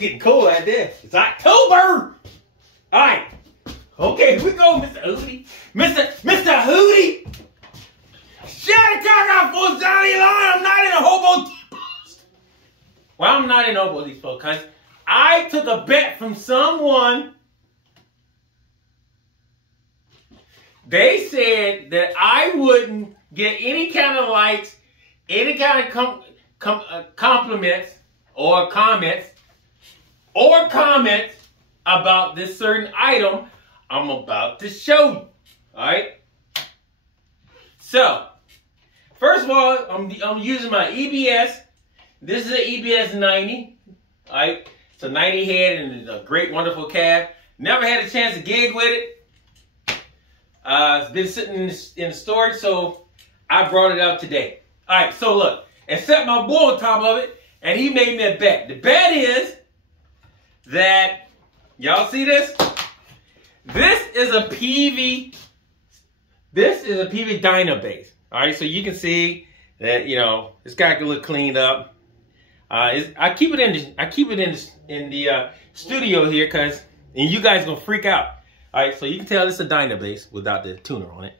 getting cold out there. It's October. All right. Okay, here we go, Mr. Hootie. Mr. Hootie. Shut the cock out for Johnny Line. I'm not in a hobo depot. Well, I'm not in a hobo depot because I took a bet from someone. They said that I wouldn't get any kind of likes, any kind of compliments or comments about this certain item I'm about to show you. All right. So, first of all, I'm using my EBS. This is an EBS 90. All right. It's a 90 head and a great, wonderful cab. Never had a chance to gig with it. It's been sitting in storage, so I brought it out today. All right, so look, and set my boy on top of it, and he made me a bet. The bet is that, y'all see this? This is a Peavey. This is a Peavey dyno base. All right, so you can see that, you know, it's got to look cleaned up. I keep it in the studio here because, and you guys gonna freak out. All right, so you can tell it's a dyno base without the tuner on it.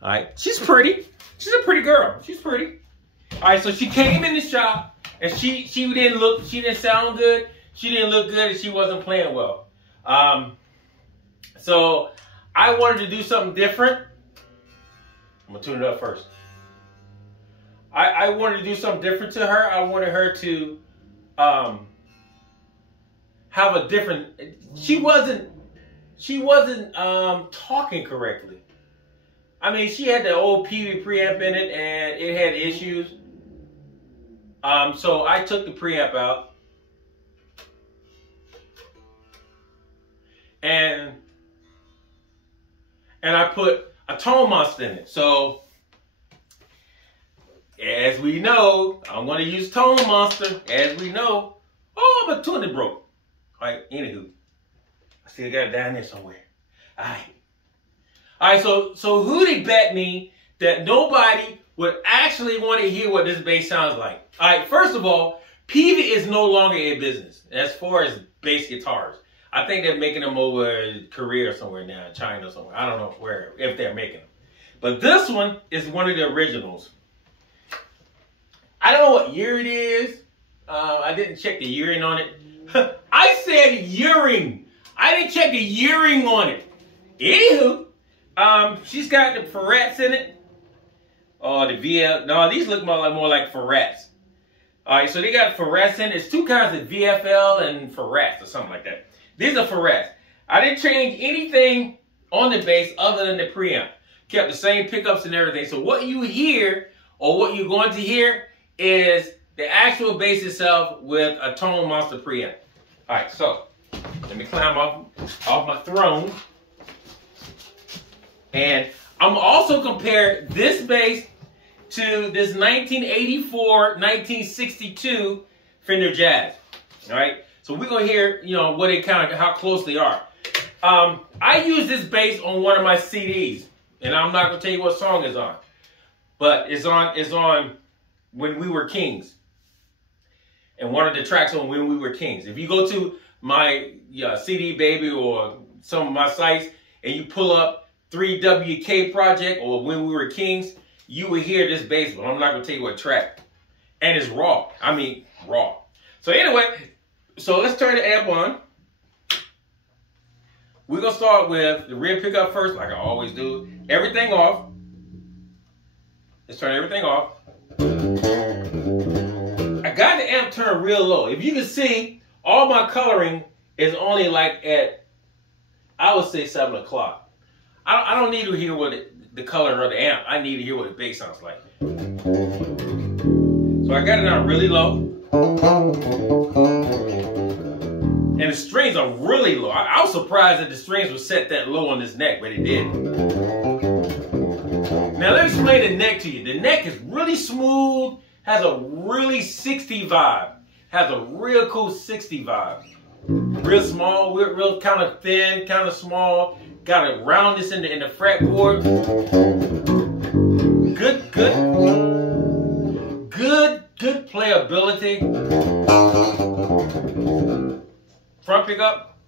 All right, she's pretty. She's a pretty girl. She's pretty. All right, so she came in the shop and she didn't sound good. She didn't look good and she wasn't playing well. So I wanted to do something different. I'm gonna tune it up first. I wanted to do something different to her. I wanted her to have a different. She wasn't talking correctly. I mean, she had the old Peavey preamp in it, and it had issues. So I took the preamp out, and I put a tone monster in it. So, as we know, I'm going to use tone monster. As we know, oh, my tuner broke. All right, anywho. I still got it down there somewhere. All right, so Hootie bet me that nobody would actually want to hear what this bass sounds like. All right, first of all, Peavey is no longer in business as far as bass guitars. I think they're making them over Korea or somewhere now, in China or somewhere. I don't know where, if they're making them. But this one is one of the originals. I don't know what year it is. I didn't check the yearing on it. I said yearing. I didn't check the yearing on it. Anywho, she's got the ferrets in it. Oh, the VL. No, these look more like ferrets. All right, so they got ferrets in it. There's two kinds of VFL and ferrets or something like that. These are ferrets. I didn't change anything on the bass other than the preamp. Kept the same pickups and everything. So what you hear, or what you're going to hear, is the actual bass itself with a tone monster preamp. All right, so let me climb off my throne. And I'm also compare this bass to this 1984-1962 Fender Jazz. All right, so we're gonna hear, you know, what it how close they are. I use this bass on one of my CDs, and I'm not gonna tell you what song it's on, but it's on When We Were Kings, and one of the tracks on When We Were Kings. If you go to my CD Baby or some of my sites and you pull up 3WK Project or When We Were Kings, you will hear this bass, but I'm not going to tell you what track. And it's raw. I mean, raw. So anyway, so let's turn the amp on. We're going to start with the rear pickup first, like I always do. Everything off. Let's turn everything off. I got the amp turned real low. If you can see, all my coloring is only like at, I would say 7 o'clock. I don't need to hear what the color of the amp. I need to hear what the bass sounds like. So I got it on really low. And the strings are really low. I was surprised that the strings were set that low on this neck, but it did. Now let me explain the neck to you. The neck is really smooth, has a really 60 vibe. Has a real cool 60 vibe. Real small, real kind of thin, kind of small. Got a roundness in the fretboard. Good playability. front pickup.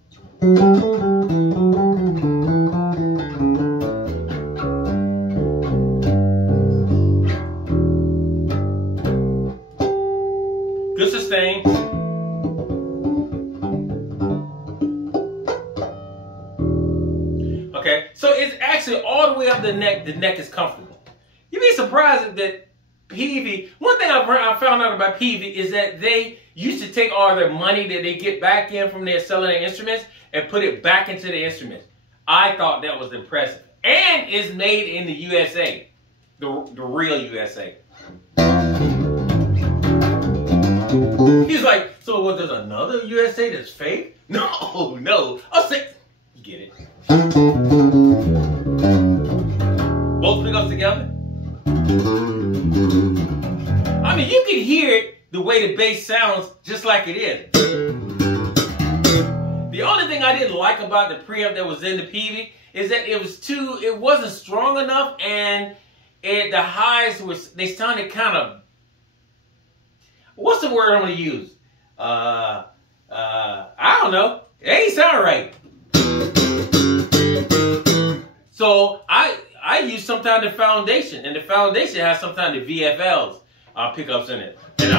Good sustain. Okay, so it's actually all the way up the neck. The neck is comfortable. You'd be surprised that Peavey, one thing I found out about Peavey is that they used to take all their money that they get back in from their selling their instruments and put it back into the instruments. I thought that was impressive. And it's made in the USA, the real USA. He's like, so what, there's another USA that's fake? No. I'll say, you get it. Both pickups together. I mean, you can hear it the way the bass sounds just like it is. The only thing I didn't like about the preamp that was in the Peavey is that it wasn't strong enough, and the highs they sounded kind of, what's the word I'm gonna use? I don't know. It ain't sound right. So I use sometimes the foundation, and the foundation has sometimes the VFLs pickups in it. And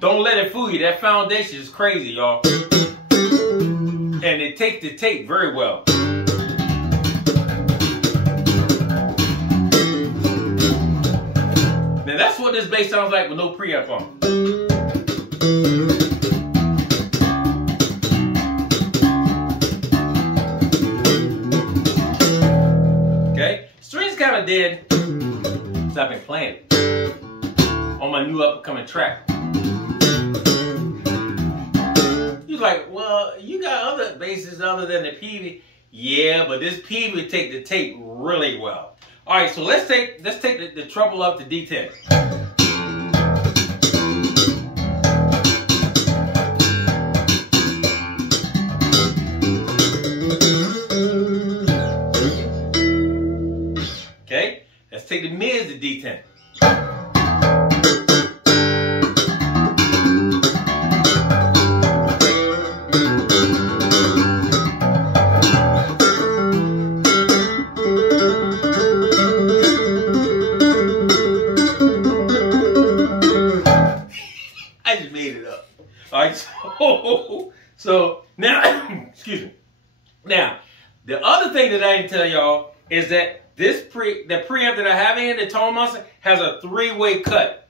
don't let it fool you. That foundation is crazy, y'all. And it takes the tape very well. Now that's what this bass sounds like with no preamp on. Okay, strings kind of dead since I've been playing it on my new upcoming track. You're like, well, you got other basses other than the Peavey. Yeah, but this Peavey take the tape really well. All right, so let's take the treble up to D10. Okay, let's take the mids to D10. So now, excuse me. Now, the other thing that I didn't tell y'all is that the preamp that I have in here, the Tone Monster, has a 3-way cut.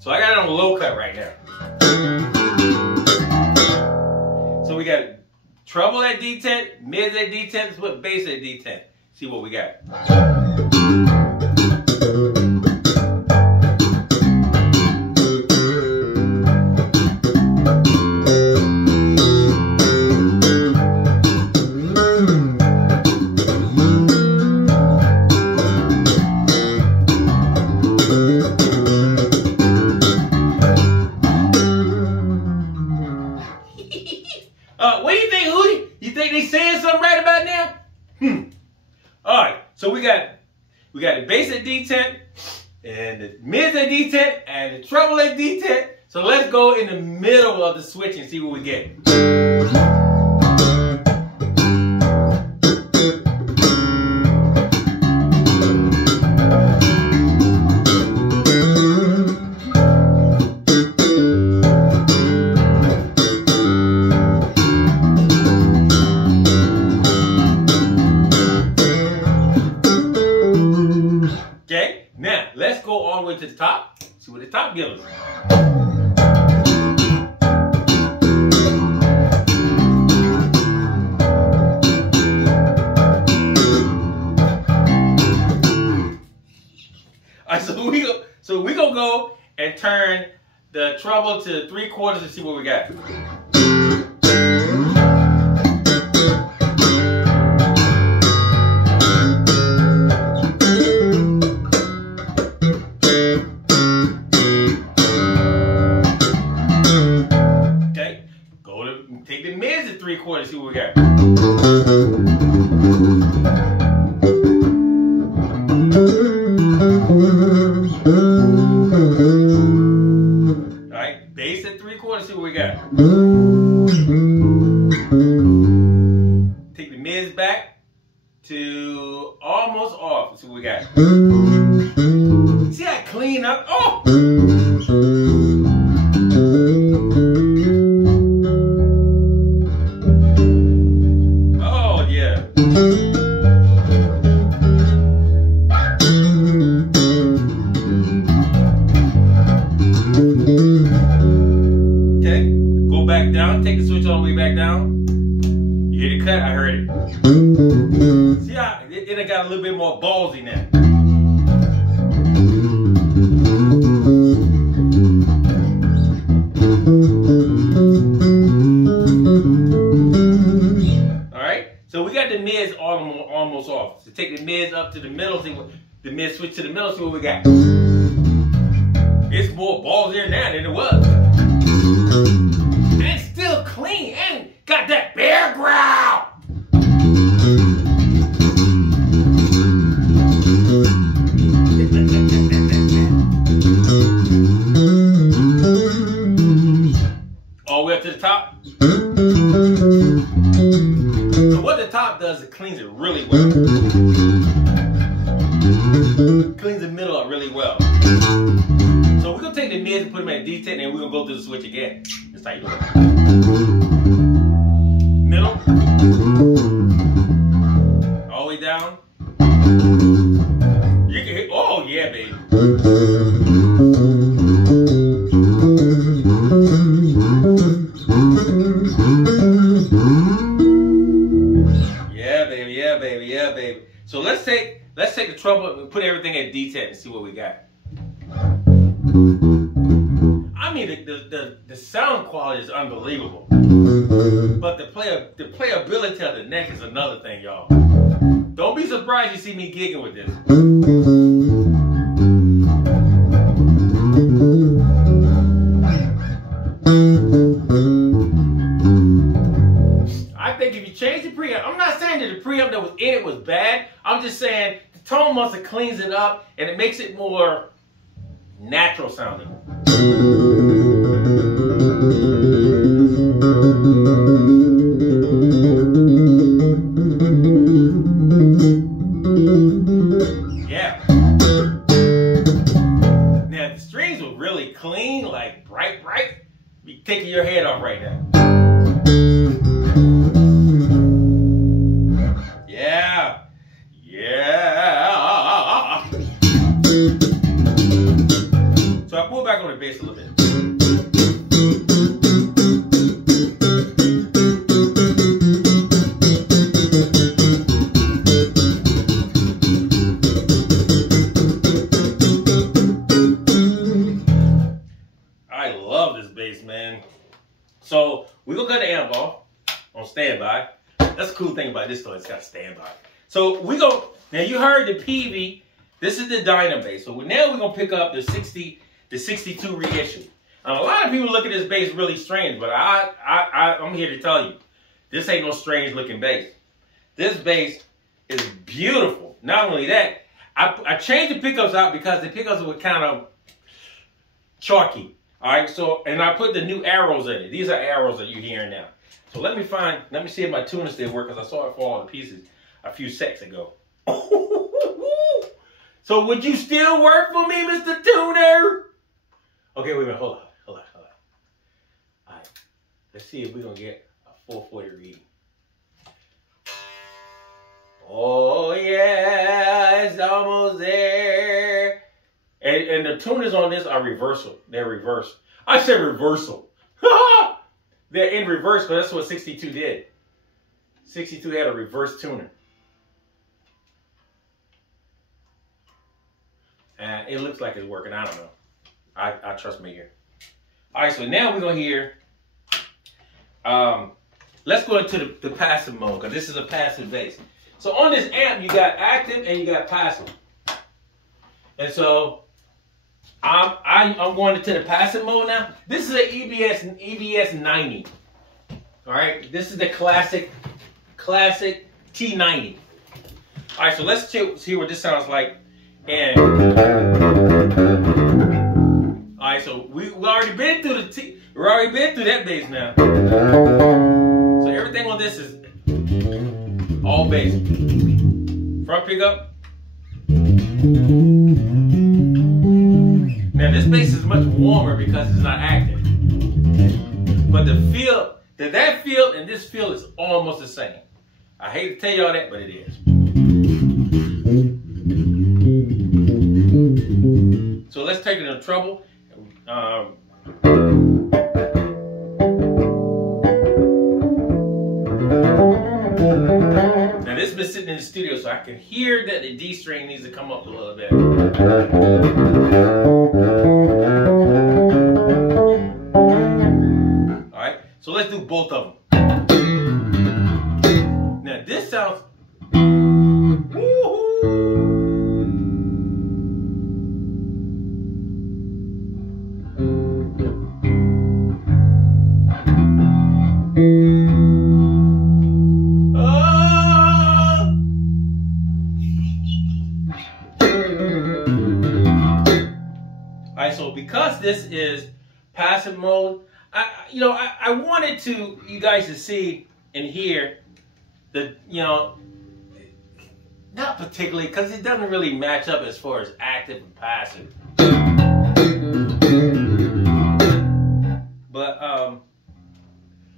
So I got it on a low cut right now. So we got treble at D10, mids at D10, let's put bass at D10. See what we got. What do you think, Hootie? You think they saying something right about now? All right, so we got the bass at D10, and the mids at D10, and the treble at D10. So let's go in the middle of the switch and see what we get. Okay, now let's go all the way to the top, see what the top gives us. All right, so we gonna go and turn the treble to 3/4 and see what we got. Take the mids at 3/4, see what we got. Alright, bass at 3/4, see what we got. got? See how clean up? Oh! Oh, yeah. Okay, go back down. Take the switch all the way back down. You hear the cut? I heard it. See how it got a little bit more ballsy now. Alright, so we got the mids almost off. So take the mids up to the middle, see what the mid switch to the middle, see what we got. It's more ballsier now than it was. And it's still clean and got that bear growl. All the way up to the top. So what the top does, it cleans it really well. Cleans the middle up really well. So we're gonna take the mids and put them at D10, and we're gonna go through the switch again. That's how you do it. Middle. All the way down. You can hit, oh yeah, baby. Yeah, baby, yeah, baby, yeah, baby. So let's take the trouble and put everything at D10 and see what we got. I mean, the sound quality is unbelievable, but the playability of the neck is another thing, y'all. Don't be surprised you see me gigging with this. I think if you change the preamp, I'm not saying that the preamp that was in it was bad. I'm just saying the tone muster cleans it up and it makes it more natural sounding. Yeah. Now if the strings were really clean, like bright, you're taking your head off right now. Yeah. Yeah. So I pull back on the bass a little bit. I love this bass, man. So we're gonna cut the amp off on standby. That's the cool thing about this though, it's got standby. So we go, now you heard the Peavey, this is the Dyna bass. So now we're gonna pick up the 62 reissue. And a lot of people look at this bass really strange, but I'm here to tell you, this ain't no strange looking bass. This bass is beautiful. Not only that, I changed the pickups out because the pickups were kind of chalky. All right, so, and I put the new arrows in it. These are arrows that you're hearing now. So let me see if my tuner still works, because I saw it fall to pieces a few seconds ago. So would you still work for me, Mr. Tuner? Okay, wait a minute, hold on. All right, let's see if we're gonna get a 440 reading. Oh yeah, it's almost there. And the tuners on this are reversal. They're reversed. I said reversal. They're in reverse, but that's what 62 did. 62 had a reverse tuner. And it looks like it's working. I don't know. I trust me here. All right, so now we're going to hear. Let's go into the passive mode, because this is a passive bass. So on this amp, you got active and you got passive. And so I'm going into the passive mode now. This is an EBS 90. All right, this is the classic T90. All right, so let's hear what this sounds like. And all right, so we already been through that bass now. So everything on this is all bass. Front pickup. Now this bass is much warmer because it's not active. But the feel, that feel and this feel is almost the same. I hate to tell y'all that, but it is. So let's take it in treble. Now this has been sitting in the studio, so I can hear that the D string needs to come up a little bit. Alright, so let's do both of them. Now this sounds Alright, so because this is passive mode, I wanted you guys to see and hear the, not particularly, because it doesn't really match up as far as active and passive. But,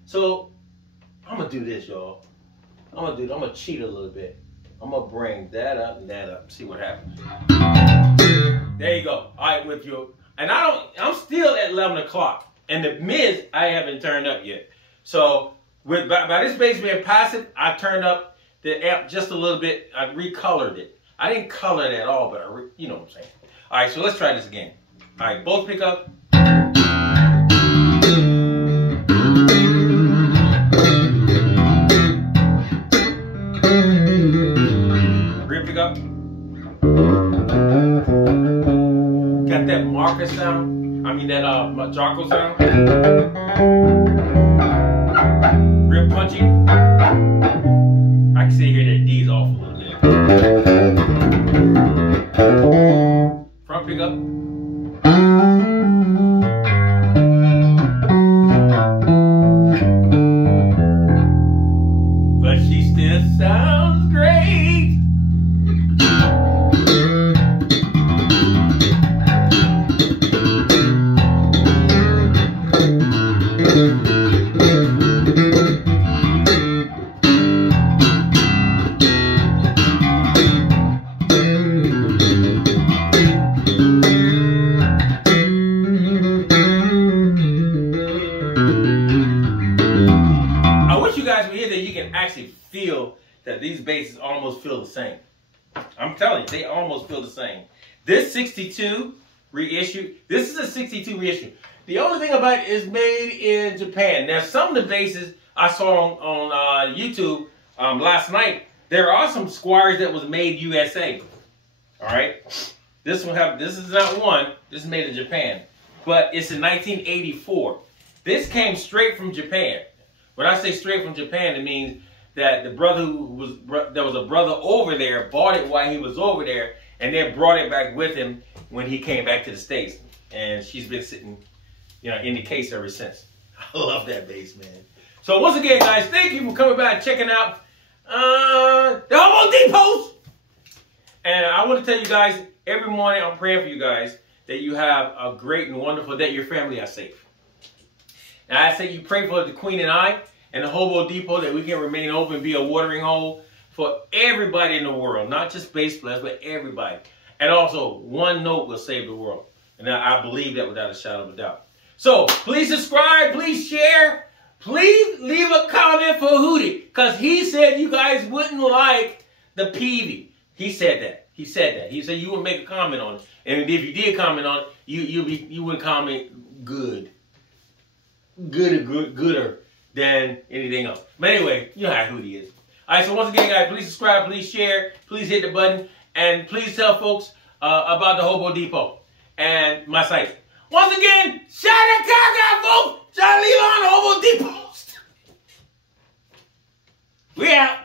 so, I'm going to do this, y'all. I'm going to cheat a little bit. I'm going to bring that up and that up, see what happens. There you go. All right, with you. And I'm still at 11 o'clock. And the mids, I haven't turned up yet. So, by this bass being passive, I turned up the amp just a little bit. I recolored it. I didn't color it at all, but you know what I'm saying. All right, so let's try this again. All right, both pick up. Rear pick up. Got that marker sound. I mean that Jocko sound. Real punchy. I can see here that D is off a little bit. Front pickup. But she still sounds great. Actually feel that these basses almost feel the same. I'm telling you, they almost feel the same. This 62 reissue, this is a 62 reissue. The only thing about it is made in Japan. Now, some of the basses I saw on YouTube last night, there are some Squires that was made USA. All right, this is not one. This is made in Japan, but it's in 1984. This came straight from Japan. When I say straight from Japan, it means that the brother there was a brother over there, bought it while he was over there, and then brought it back with him when he came back to the States. And she's been sitting, in the case ever since. I love that bass, man. So once again, guys, thank you for coming by and checking out the Hobo Depots. And I want to tell you guys, every morning I'm praying for you guys that you have a great and wonderful day. Your family are safe. And I say you pray for the Queen and I and the Hobo Depot that we can remain open and be a watering hole for everybody in the world. Not just bass players, but everybody. And also, one note will save the world. And I believe that without a shadow of a doubt. So, please subscribe, please share, please leave a comment for Hootie. Because he said you guys wouldn't like the Peavey. He said that. He said that. He said you wouldn't make a comment on it. And if you did comment on it, you would comment good. Gooder than anything else. But anyway, you know how Hootie is. Alright, so once again, guys, please subscribe, please share, please hit the button, and please tell folks about the Hobo Depot and my site. Once again, shout out to folks! Charlie on the Hobo Depot! We out!